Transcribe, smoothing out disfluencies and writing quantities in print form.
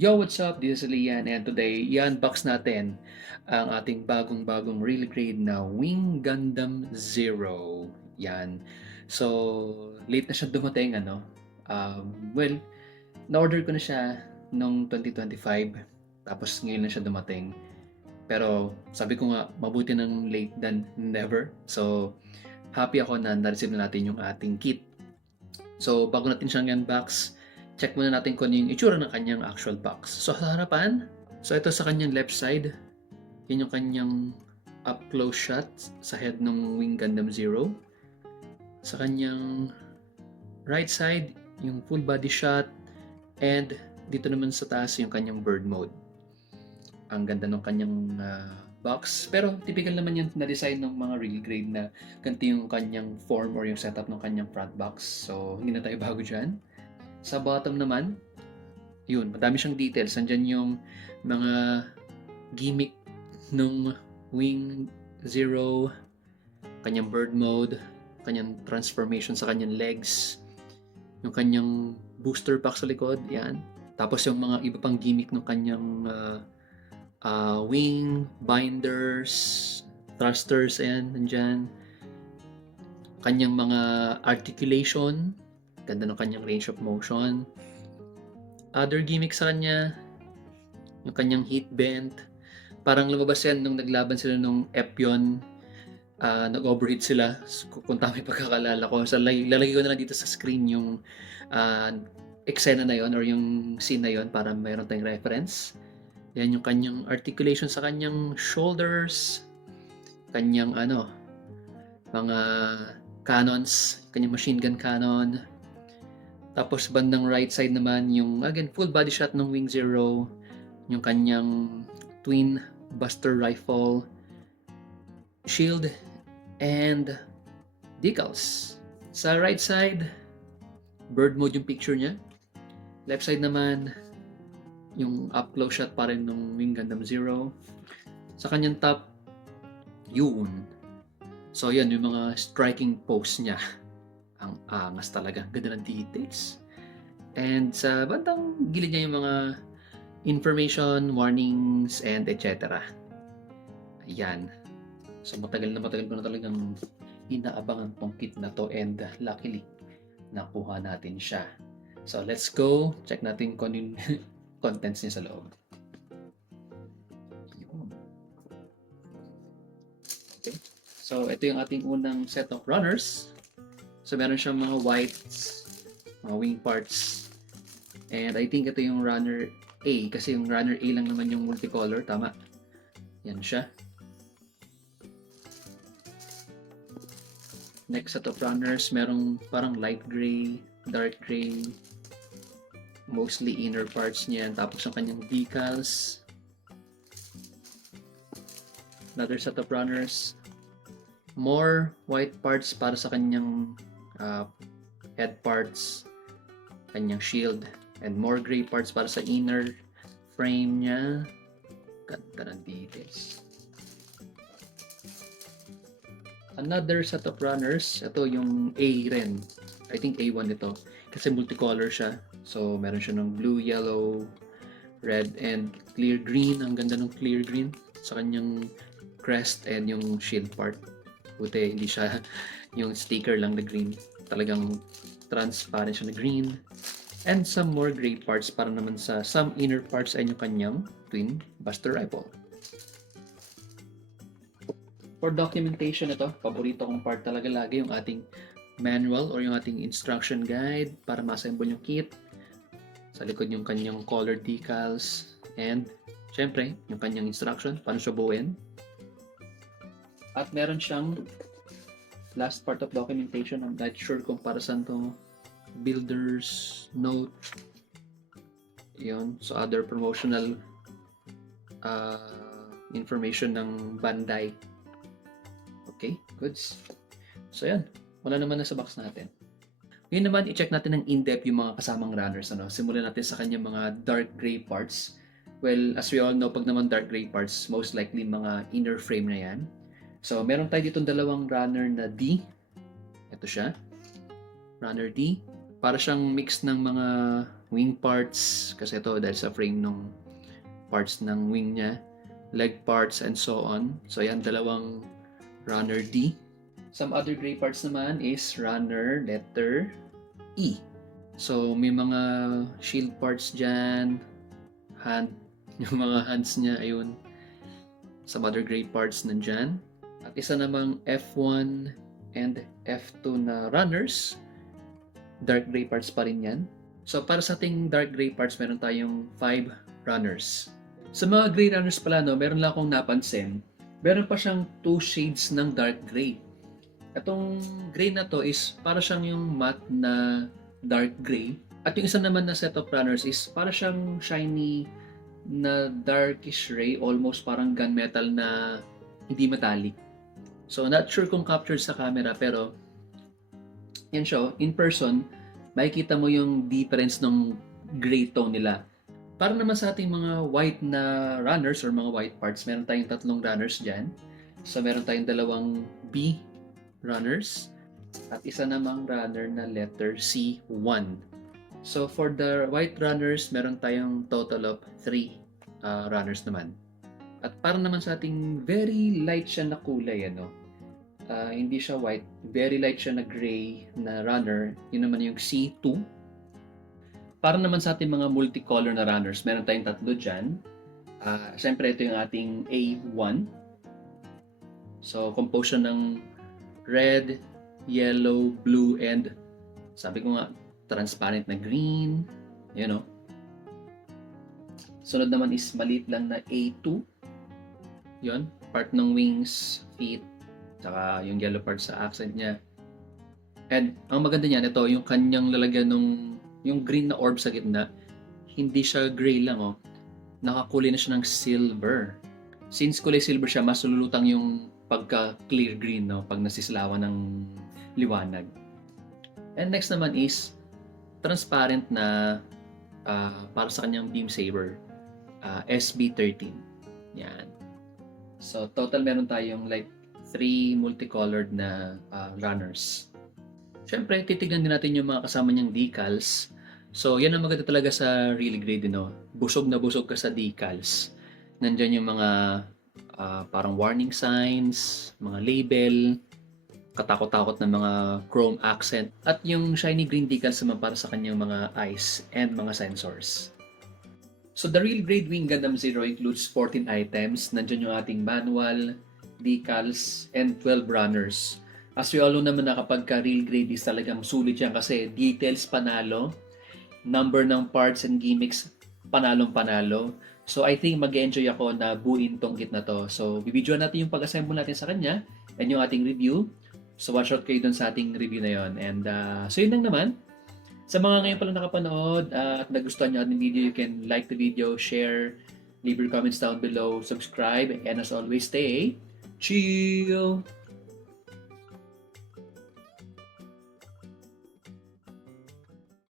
Yo, what's up? This is Lian and today i-unbox natin ang ating bagong-bagong real grade na Wing Gundam Zero. Yan. So, late na siya dumating, ano? Well, na-order ko na siya noong 2025. Tapos ngayon na siya dumating. Pero sabi ko nga, mabuti ng late than never. So, happy ako na na-receive na natin yung ating kit. So, bago natin siyang unbox, check muna natin kung ano yung itsura ng kanyang actual box. So, sa harapan, so ito sa kanyang left side, yun yung kanyang up close shot sa head ng Wing Gundam Zero. Sa kanyang right side, yung full body shot, and dito naman sa taas yung kanyang bird mode. Ang ganda ng kanyang box. Pero typical naman yan na design ng mga real grade na ganito yung kanyang form or yung setup ng kanyang front box. So, hindi na tayo bago dyan. Sa bottom naman, yun, madami siyang details. Nandyan yung mga gimmick nung Wing Zero, kanyang bird mode, kanyang transformation sa kanyang legs, yung kanyang booster pack sa likod, yan. Tapos yung mga iba pang gimmick ng kanyang wing, binders, thrusters, ayan, nandyan. Kanyang mga articulation, ganda ng kanyang range of motion. Other gimmick sa kanya, yung kanyang heat vent. Parang lumabas yan nung naglaban sila nung Epyon. Nag-overheat sila, kung tama yung pagkakalala ko. So, lalagay ko na lang dito sa screen yung eksena na yon or yung scene na yon para mayroon tayong reference. Yan yung kanyang articulation sa kanyang shoulders, kanyang mga cannons, kanyang machine gun cannon. Tapos bandang right side naman yung again full body shot ng Wing Zero, yung kanyang twin buster rifle, shield, and decals. Sa right side, bird mode yung picture niya. Left side naman, yung up close shot pa rin ng Wing Gundam Zero. Sa kanyang top, yun. So yan, yung mga striking pose niya. Ang angas talaga. Ganda ng details. And sa bandang gilid niya yung mga information, warnings, and etc. Ayan. So matagal ko na talagang inaabangan tong kit na to and luckily nakuha natin siya. So let's go. Check natin kung yung contents niya sa loob. Okay. So ito yung ating unang set of runners. So meron siyang mga whites, mga wing parts. And I think ito yung runner A kasi yung runner A lang naman yung multicolor, tama? Yan siya. Next set of runners, merong parang light gray, dark gray, mostly inner parts niya, tapos ang kanyang decals. Another set of runners, more white parts para sa kanyang head parts, kanyang shield, and more gray parts para sa inner frame niya. Ganda ng details. Another set of runners, ito yung A rin. I think A1 ito. Kasi multicolor siya. So, meron siya ng blue, yellow, red, and clear green. Ang ganda ng clear green sa kanyang crest and yung shield part. Buti, hindi siya yung sticker lang na green. Talagang transparent siya na green. And some more gray parts para naman sa some inner parts ay yung kanyang twin buster rifle. For documentation ito, paborito kong part talaga lagi yung ating manual or yung ating instruction guide para ma-assemble yung kit. Sa likod yung kanyang color decals and syempre yung kanyang instruction paano siya buuin. At meron siyang last part of documentation. I'm not sure kung para saan to, builder's note, yun, so other promotional information ng Bandai. Okay, goods. So yan, wala naman na sa box natin. Ngayon naman, i-check natin ng in-depth yung mga kasamang runners. Simulan natin sa kanyang mga dark gray parts. Well, as we all know, pag naman dark gray parts, most likely mga inner frame na yan. So, meron tayo ditong dalawang runner na D. Ito siya. Runner D. Para siyang mix ng mga wing parts, kasi ito dahil sa frame ng parts ng wing niya, leg parts, and so on. So yan, dalawang runner D. Some other gray parts naman is runner letter E. So may mga shield parts dyan, hand, yung mga hands niya, ayun. Some other gray parts nandyan. At isa namang F1 and F2 na runners, dark gray parts pa rin yan. So para sa ating dark gray parts, meron tayong 5 runners. Sa mga gray runners pala, no, meron lang akong napansin, meron pa siyang 2 shades ng dark gray. Itong gray na to is para siyang yung matte na dark gray. At yung isa naman na set of runners is para siyang shiny na darkish gray, almost parang gunmetal na hindi metallic. So not sure kung captured sa camera, pero yan siya, in person, makikita mo yung difference ng gray tone nila. Para naman sa ating mga white na runners or mga white parts, meron tayong 3 runners dyan. So meron tayong 2 B runners at isa namang runner na letter C1. So for the white runners, meron tayong total of 3 runners naman. At para naman sa ating very light siya na kulay, hindi siya white, very light siya na gray na runner, yun naman yung C2. Para naman sa ating mga multicolor na runners, meron tayong 3 dyan. Siyempre, ito yung ating A1. So, composed siya ng red, yellow, blue, and sabi ko nga, transparent na green. Yun, Sunod naman is maliit lang na A2. Yun, part ng wings, feet, saka yung yellow part sa accent niya. And ang maganda niyan, ito, yung kanyang lalagyan yung green na orb sa gitna, hindi siya gray lang, nakakulay na siya ng silver. Since kulay silver siya, mas lulutang yung pagka clear green, pag nasislawan ng liwanag. And next naman is transparent na para sa kanyang beam saber, SB13. Yan. So total meron tayong like 3 multicolored na runners. Siyempre, titignan din natin yung mga kasama niyang decals. So, yan ang maganda talaga sa real grade, Busog na busog ka sa decals. Nandyan yung mga parang warning signs, mga label, katakot-takot na mga chrome accent, at yung shiny green decals naman para sa kanyang mga eyes and mga sensors. So, the real grade Wing Gundam Zero includes 14 items. Nandyan yung ating manual, decals, and 12 runners. As we all know naman na kapag real grade is talagang sulit yan kasi details panalo, number ng parts and gimmicks panalong-panalo. So I think mag-enjoy ako na buuin tong kit na to. So bibidyoan natin yung pag-assemble natin sa kanya and yung ating review. So watch out kayo dun sa ating review na yon. And so yun lang naman. Sa mga ngayon pala nakapanood at nagustuhan nyo ating video, you can like the video, share, leave your comments down below, subscribe, and as always, stay chill!